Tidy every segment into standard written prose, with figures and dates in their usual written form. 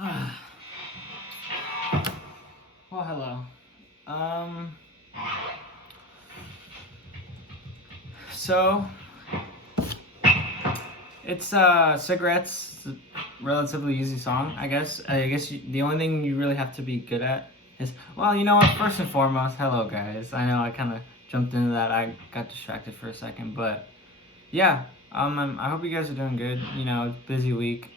Well, hello. So it's Cigarettes, a relatively easy song, I guess. The only thing you really have to be good at is, well, you know what, first and foremost, hello guys. I know I kind of jumped into that. I got distracted for a second, but yeah, I hope you guys are doing good. You know, busy week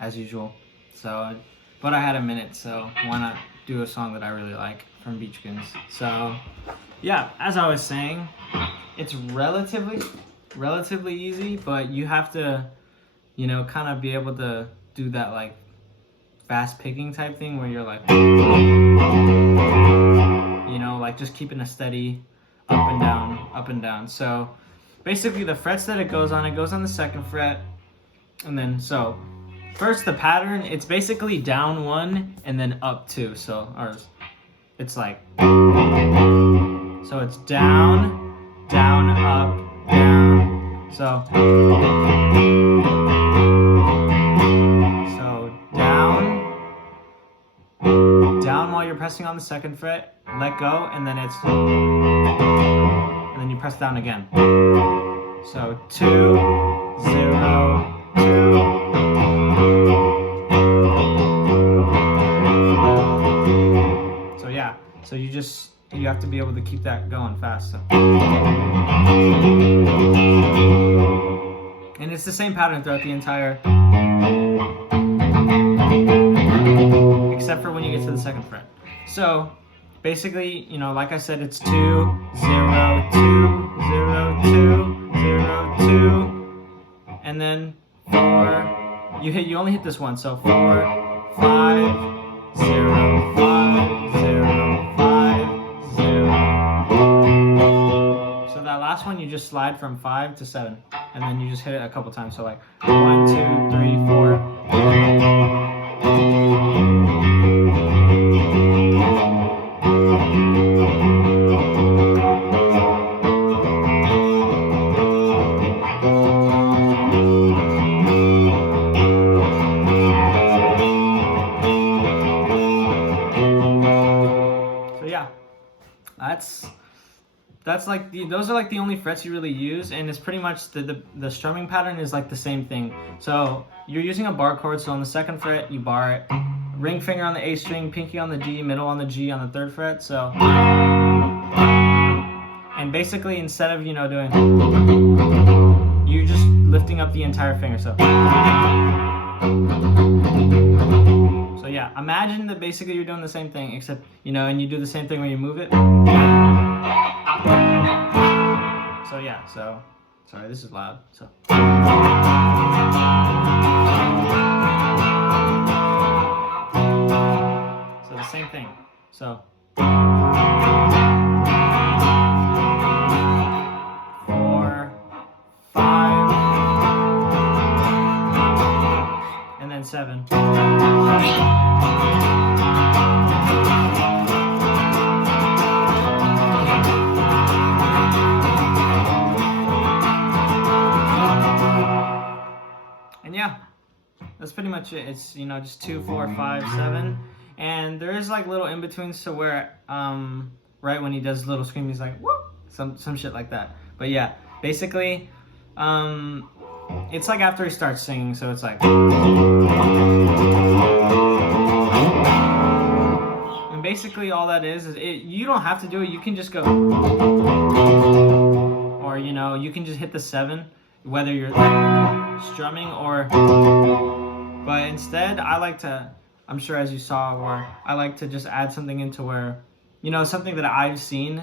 as usual. So, but I had a minute, so why not do a song that I really like from Goons. So, yeah, as I was saying, it's relatively easy, but you have to, you know, kind of be able to do that like fast picking type thing where you're like, you know, like just keeping a steady up and down. So basically the frets that it goes on the second fret, and then so first the pattern, it's basically down one and then up two. So it's like, so it's down, down, up, down. So down while you're pressing on the second fret, let go, and then you press down again. So 2, 0, 2. So yeah, so you have to be able to keep that going fast. So. And it's the same pattern throughout the entire, except for when you get to the second fret. So basically, you know, like I said, it's 2, 0, 2, 0, 2, 0, 2, and then 4. You only hit this one, so 4, 5, 0, 5, 0, 5, 0. So that last one, you just slide from 5 to 7, and then you just hit it a couple times. So like 1, 2, 3, 4. That's like those are like the only frets you really use, and it's pretty much the strumming pattern is like the same thing. So you're using a bar chord, so on the second fret you bar it, ring finger on the A string, pinky on the D, middle on the G on the third fret. So, and basically instead of, you know, doing, you're just lifting up the entire finger. So yeah, imagine that basically you're doing the same thing, except, you know, and you do the same thing when you move it. So yeah, so sorry, this is loud. So the same thing. So 4, 5, and then 7. And yeah, that's pretty much it. It's, you know, just 2, 4, 5, 7. And there is like little in-betweens to where, right when he does little scream, he's like, whoop, some shit like that. But yeah, basically, it's like after he starts singing, so it's like, and basically all that is you don't have to do it. You can just go, or, you know, you can just hit the 7, whether you're like strumming or, but instead I like to, I'm sure as you saw, where I like to just add something into where, you know, something that I've seen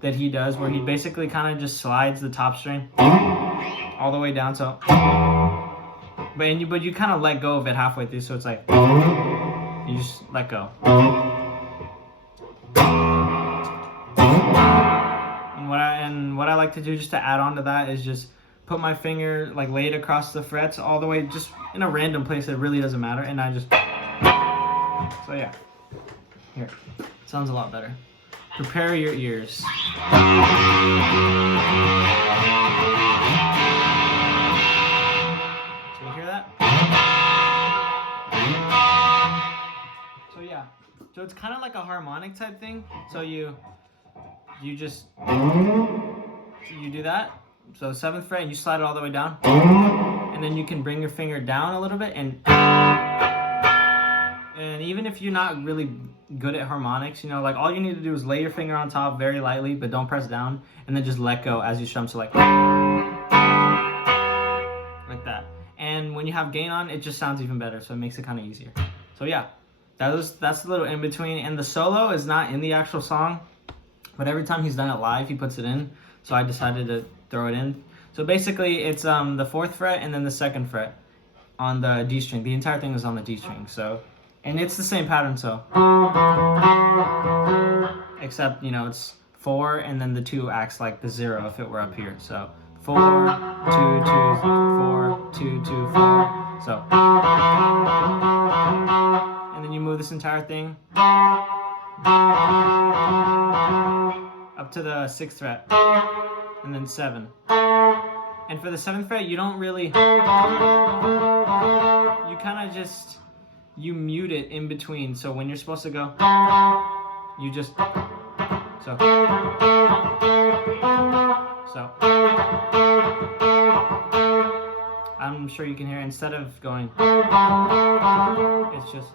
that he does, where he basically kind of just slides the top string all the way down. So, but you kind of let go of it halfway through. So it's like, you just let go. And what I like to do just to add on to that is just put my finger, like lay it across the frets all the way, just in a random place that really doesn't matter, and I just, so yeah, here, sounds a lot better. Prepare your ears. So you hear that? yeah, so it's kind of like a harmonic type thing. So you just you do that. So 7th fret, and you slide it all the way down, and then you can bring your finger down a little bit, and even if you're not really good at harmonics, you know, like all you need to do is lay your finger on top very lightly, but don't press down, and then just let go as you strum. So like that. And when you have gain on, it just sounds even better, so it makes it kind of easier. So yeah, that's a little in between. And the solo is not in the actual song, but every time he's done it live, he puts it in. So I decided to throw it in. So basically, it's the 4th fret and then the 2nd fret on the D string. The entire thing is on the D string. So, and it's the same pattern. So, except you know it's 4 and then the 2 acts like the 0 if it were up here. So 4, 2, 2, 4, 2, 2, 4. So, and then you move this entire thing up to the 6th fret, and then 7. And for the 7th fret, you don't really, you kind of just, you mute it in between. So when you're supposed to go, you just, so. I'm sure you can hear, instead of going, it's just,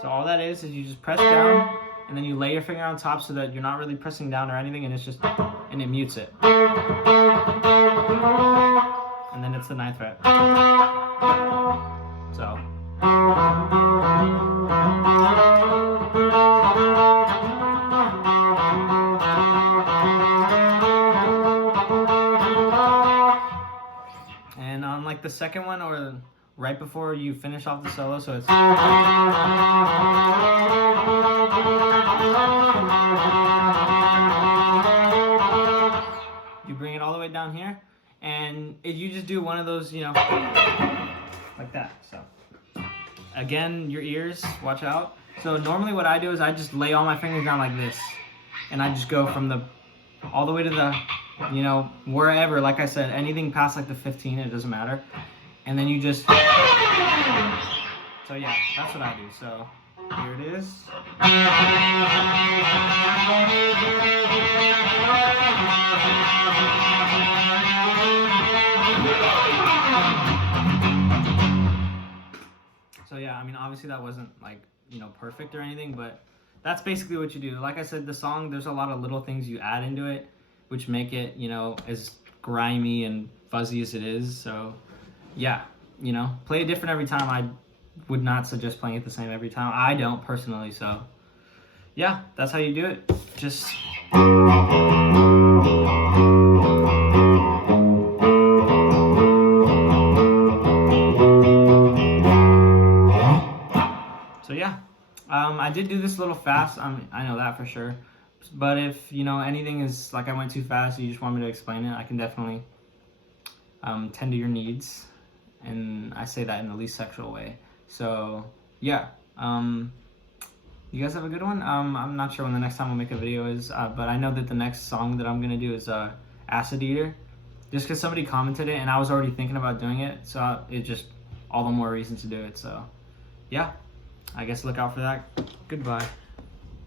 so all that is you just press down, and then you lay your finger on top so that you're not really pressing down or anything, and it's just, and it mutes it. And then it's the 9th fret. So. And on like the second one, or right before you finish off the solo, so it's, you bring it all the way down here, and if you just do one of those, you know, like that. So again, your ears, watch out. So normally what I do is I just lay all my fingers down like this, and I just go from the all the way to the, you know, wherever. Like I said, anything past like the 15, it doesn't matter. And then you just, so yeah, that's what I do. So here it is. So yeah, I mean, obviously that wasn't like, you know, perfect or anything, but that's basically what you do. Like I said, the song, there's a lot of little things you add into it, which make it, you know, as grimy and fuzzy as it is. So yeah, you know, play it different every time. I would not suggest playing it the same every time. I don't personally. So yeah, that's how you do it. Just so yeah, I did do this a little fast. I know that for sure. But if, you know, anything is like I went too fast, you just want me to explain it, I can definitely tend to your needs. And I say that in the least sexual way. So yeah, you guys have a good one. I'm not sure when the next time I'll make a video is, but I know that the next song that I'm gonna do is Acid Eater, just because somebody commented it and I was already thinking about doing it, so it just all the more reason to do it. So yeah, I guess look out for that. Goodbye.